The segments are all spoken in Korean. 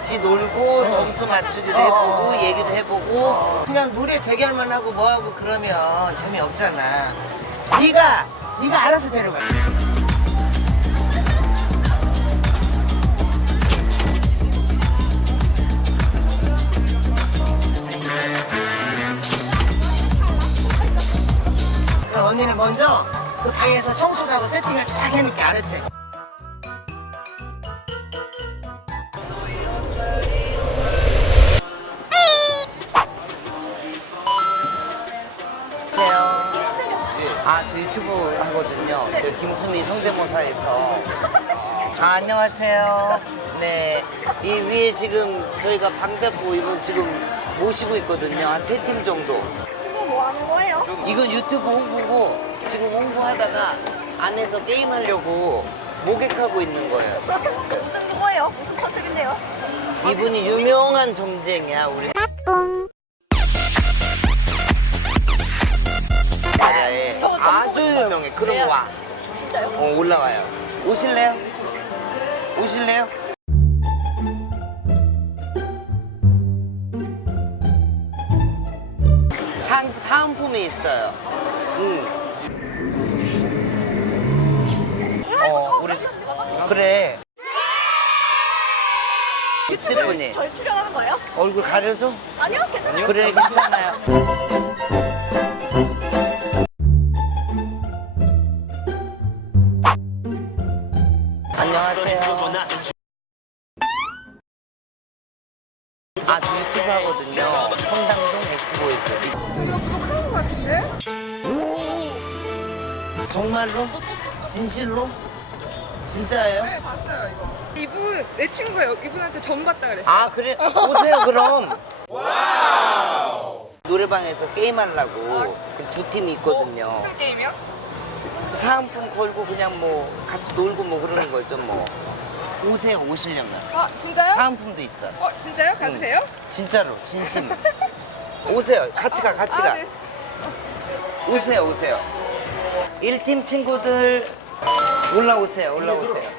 같이 놀고 점수 맞추기도 해보고 얘기도 해보고 그냥 노래 대결만 하고 뭐 하고 그러면 재미없잖아. 네가 네가 알아서 데려가. 그럼 언니는 먼저 그 방에서 청소도 하고 세팅을 싹 해놓게 알았지? 유튜브 하거든요. 저 김수미 성대모사에서. 아, 안녕하세요. 네. 이 위에 지금 저희가 방 잡고 이분 지금 모시고 있거든요. 한 세 팀 정도. 이거 뭐 하는 거예요? 이건 유튜브 홍보고 지금 홍보하다가 안에서 게임하려고 모객하고 있는 거예요. 무슨 거예요? 무슨 컨셉인데요? 이분이 유명한 점쟁이야, 우리. 유명해. 그럼 왜요? 와. 진짜요? 어, 올라와요. 오실래요? 오실래요? 상, 사은품이 있어요. 응. 어, 우리, 그래. 스티프니, 저희 출연하는 거예요? 얼굴 가려줘? 아니요, 괜찮아요. 그래, 괜찮아요. 아, 저 유튜브 하거든요. 성당동 엑스보이즈. 정말로? 진실로? 진짜예요? 이분 내 친구예요. 이분한테 전 봤다 그랬어. 아, 그래? 오세요, 그럼. 노래방에서 게임하려고 두 팀이 있거든요. 무슨 게임이요? 사은품 걸고 그냥 뭐 같이 놀고 뭐 그러는 거죠, 뭐. 오세요, 오시려면. 아 진짜요? 사은품도 있어. 어 진짜요? 가도 응. 돼요? 진짜로, 진심. 오세요, 같이 가, 같이 아, 가. 네. 오세요, 오세요. 1팀 친구들 올라오세요, 올라오세요.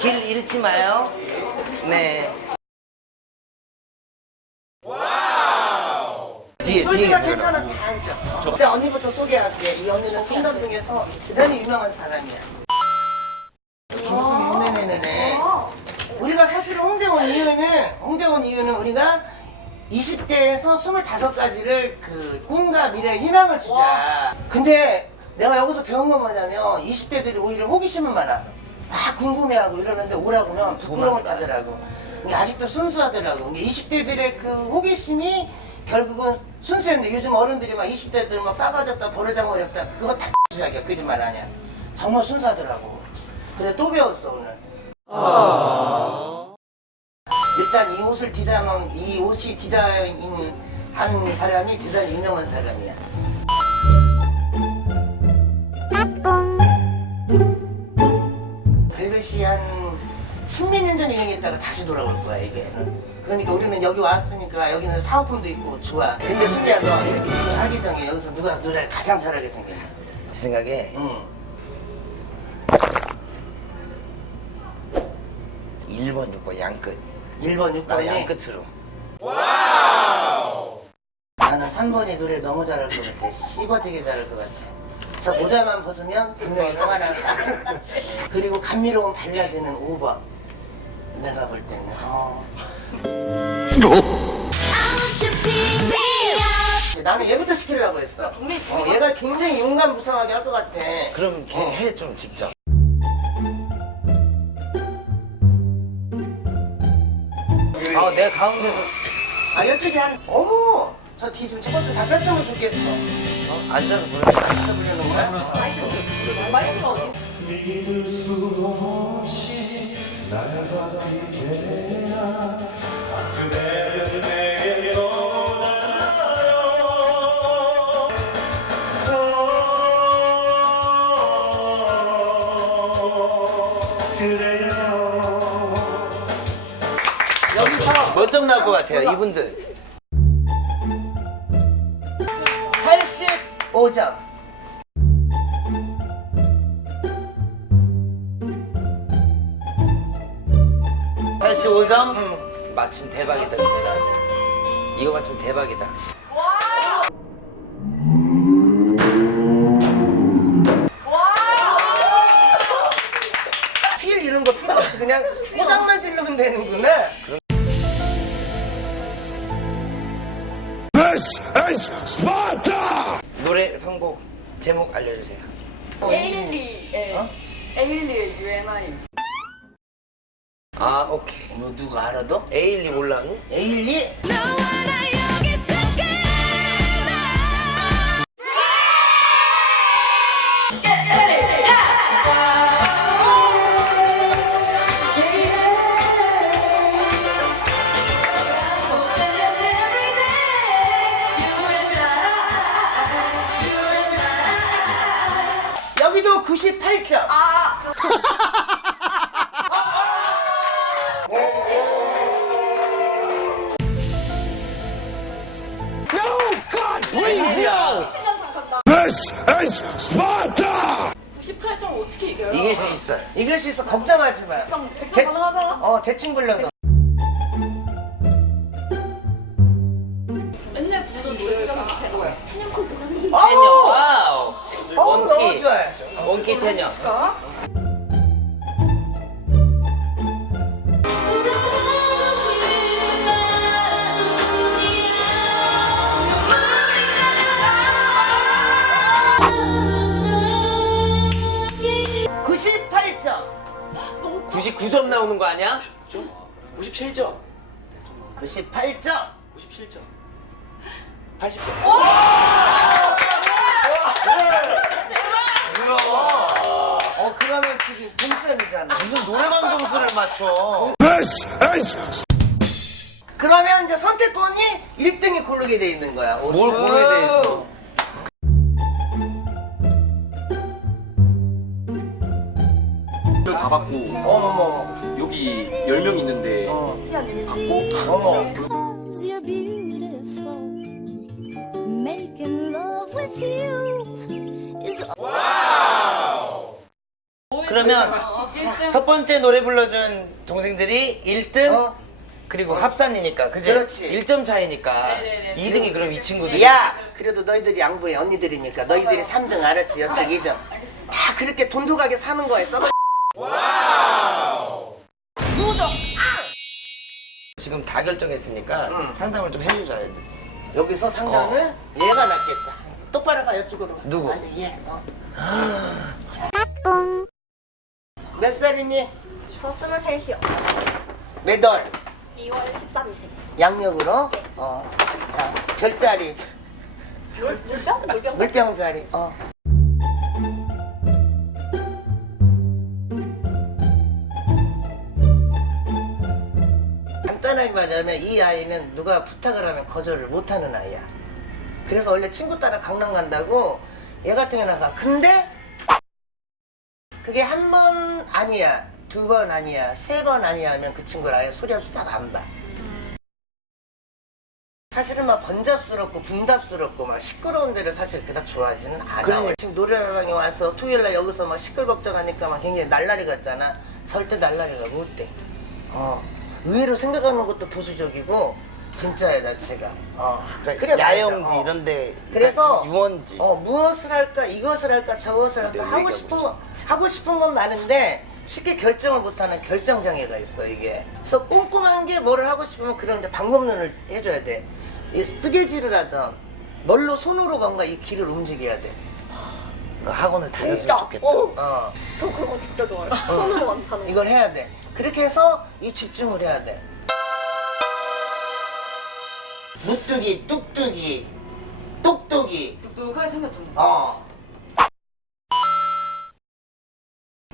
길 잃지 마요. 네. 뒤에, 뒤에 계세요. 괜찮아 다 앉아. 일단 언니부터 소개할게. 이 언니는 청담동에서 대단히 유명한 사람이야. 김수 미 유명해네. 우리가 사실 홍대 온 이유는 홍대 온 이유는 우리가 20대에서 25가지를 그 꿈과 미래 희망을 주자. 근데 내가 여기서 배운 건 뭐냐면 20대들이 오히려 호기심은 많아. 막 궁금해하고 이러는데 오라고는 부끄러움을 타더라고. 이게 아직도 순수하더라고. 이게 20대들의 그 호기심이 결국은 순수했는데 요즘 어른들이 막 20대들 막 싸가졌다 버르장 어렵다 그거 다 시작이야 거짓말 아니야. 정말 순수하더라고. 근데 또 배웠어 오늘. 일단 이 옷을 디자인한 이 옷이 디자인 한 사람이 대단히 유명한 사람이야. 벨벳이 한 십몇 년 전 유행했다가 다시 돌아올 거야 이게. 그러니까 우리는 여기 왔으니까 여기는 사은품도 있고 좋아. 근데 수미야 너 이렇게 지금 하기 전에 여기서 누가 노래를 가장 잘하게 생겼냐? 제 생각에 응. 1번, 6번 양끝. 1번, 나 6번이 양끝으로. 나는 3번이 노래 너무 잘할 것 같아. 씹어지게 잘할 것 같아. 저 모자만 벗으면 분명히 상하나다. 그리고 감미로운 발라드는 5번. 내가 볼 때는. 어. 나는 얘부터 시키려고 했어. 어, 얘가 굉장히 용감무성하게 할 것 같아. 그럼 걔 해 좀 직접. 어, 내가 가운데서. 아, 이쪽에 한, 어머! 저 뒤 좀 저것 좀다 뺐으면 좋겠어. 어? 앉아서 부르면 앉아서 부르는 거야? 믿을 수 없이 날 바라게 돼야 그대를 내게 원하요 그래요 몇 점 나올 것 같아요, 이분들? 85점. 아저씨 5점? 응. 맞춤 대박이다 진짜 이거 맞춤 대박이다 필 이런 거 필요 없이 그냥 포장만 지르면 되는구나. This is Sparta! 노래 선곡 제목 알려주세요 에일리의 어? 에일리의 UNI. 아 오케이 뭐 누구 알아 너? 에일리 몰라 응? 에일리? Sparta! 98점 어떻게 이겨요? 이길 수 있어 이길 수 있어 걱정하지 마. 100점 100점 대- 가능하잖아. 어 대충 불러도. 맨날 부르던 노래가 최고야. 체념 콜드가 생긴 어! 와우 어 너무 원키 좋아요. 원키 가 99점 나오는 거 아니야? 97점, 98 점. 97점, 80점. 어 그러면 지금 동점이잖아. 무슨 노래방 점수를 맞춰 그러면 이제 선택권이 1등이 고르게 돼 있는 거야. 옷을. 뭘 고르게 돼 있어 다 받고 어머머. 여기 10명 있는데 어. 받고 어머. Cause you're beautiful. Making love with you is 그러면 첫 번째 노래 불러준 동생들이 1등 어. 그리고 합산이니까 그지? 그렇지. 1점 차이니까 2등이 그럼 이 친구들이 야, 그래도 너희들이 양보해 언니들이니까 너희들이 3등 알았지? 여쪽 2등. 다 그렇게 돈도가게 사는 거 에 썩어. 지금 다 결정했으니까 응. 상담을 좀 해주셔야 돼 여기서 상담을 얘가 낫겠다. 똑바로 가 이쪽으로. 누구? 아니 얘. 어. 몇 살이니? 저 23이요. 몇 월? 2월 13일생. 양력으로? 어. 자, 별자리. 물병? 물병? 물병 자리. 어. 간단하게 말하면 이 아이는 누가 부탁을 하면 거절을 못하는 아이야. 그래서 원래 친구 따라 강남 간다고 얘 같은 경우는 가. 근데 그게 한 번 아니야, 두 번 아니야, 세 번 아니야 하면 그 친구를 아예 소리 없이 딱 안 봐. 사실은 막 번잡스럽고 분답스럽고 막 시끄러운 데를 사실 그닥 좋아하지는 않아. 그러니- 지금 노래방에 와서 토요일 날 여기서 막 시끌벅적하니까 막 굉장히 날라리 같잖아. 절대 날라리가 못 돼. 어. 의외로 생각하는 것도 보수적이고 진짜야 자체가. 어. 그러니까 야영지 맞아. 어. 이런데 그래서 유원지 어, 무엇을 할까 이것을 할까 저것을 할까 내 하고 얘기하고 싶은 거 하고 싶은 건 많은데 쉽게 결정을 못하는 결정 장애가 있어 이게. 그래서 꼼꼼한 게 뭐를 하고 싶으면 그런 이제 방법론을 해줘야 돼. 이 뜨개질을 하던 뭘로 손으로 뭔가 이 길을 움직여야 돼. 그러니까 학원을 다녔으면 진짜. 좋겠다 어. 어, 저 그런 거 진짜 좋아해요. 손으로 많다는 거. 이걸 해야 돼. 그렇게 해서 이 집중을 해야 돼. 무뚝이, 뚝뚝이, 똑똑이. 뚝뚝하게 생겼던데. 어.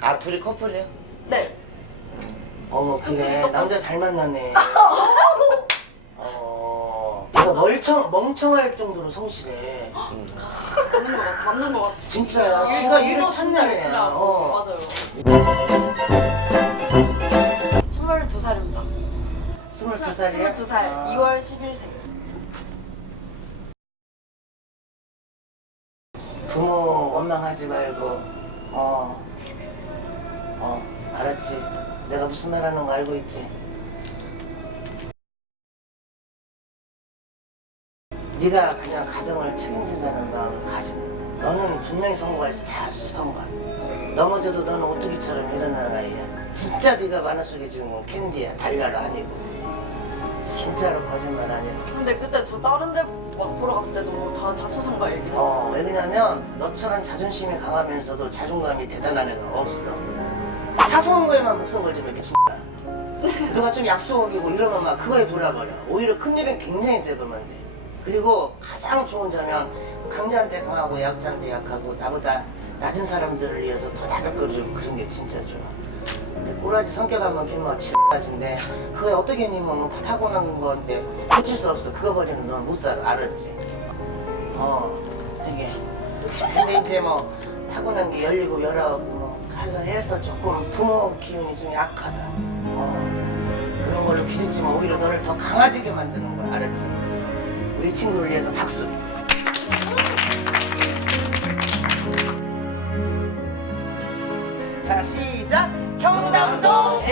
아 둘이 커플이야? 네. 어머 그래 남자 잘 만났네. 어. 내가 멀청 멍청할 정도로 성실해. 맞는 거 같아. 맞는 거 같아. 진짜야. 일- 지가 일을 일도 진짜 찾는 열심히 애야. 하고. 어. 맞아요. 22살입니다. 스물두 살이야? 22살. 아. 2월 10일생. 부모 원망하지 말고 어. 어 알았지. 내가 무슨 말 하는 거 알고 있지. 네가 그냥 가정을 책임진다는 마음을 가지는 너는 분명히 성공할 수 잘수 성공 넘어져도 너는 오뚜기처럼 일어나는 아이야 진짜 네가 만화 속에 주인공 캔디야 달걀은 아니고 진짜로 거짓말 아니고 근데 그때 저 다른 데 막 보러 갔을 때도 다 자수성가 얘기를 어, 했었어요. 왜냐면 너처럼 자존심이 강하면서도 자존감이 대단한 애가 없어. 사소한 거에만 목숨 걸지면 미친다. 누가 좀 약속 어기고 이러면 막 그거에 돌아버려. 오히려 큰일은 굉장히 대범한데. 그리고 가장 좋은 점은 강자한테 강하고 약자한테 약하고 나보다 낮은 사람들을 위해서 더 다독거려주고 그런 게 진짜 좋아. 근데 꼬라지 성격 한번 피면 X가지인데 그게 어떻게 니면 타고난 건데 고칠 수 없어. 그거 버리면 넌 못 살아. 알았지? 어, 되게. 근데 이제 뭐 타고난 게 열리고 열아홉 뭐 해서 조금 부모 기운이 좀 약하다. 어, 그런 걸로 기죽지만 오히려 너를 더 강아지게 만드는 거야, 알았지? 우리 친구를 위해서 박수. 자, 시작. 청담동 구독!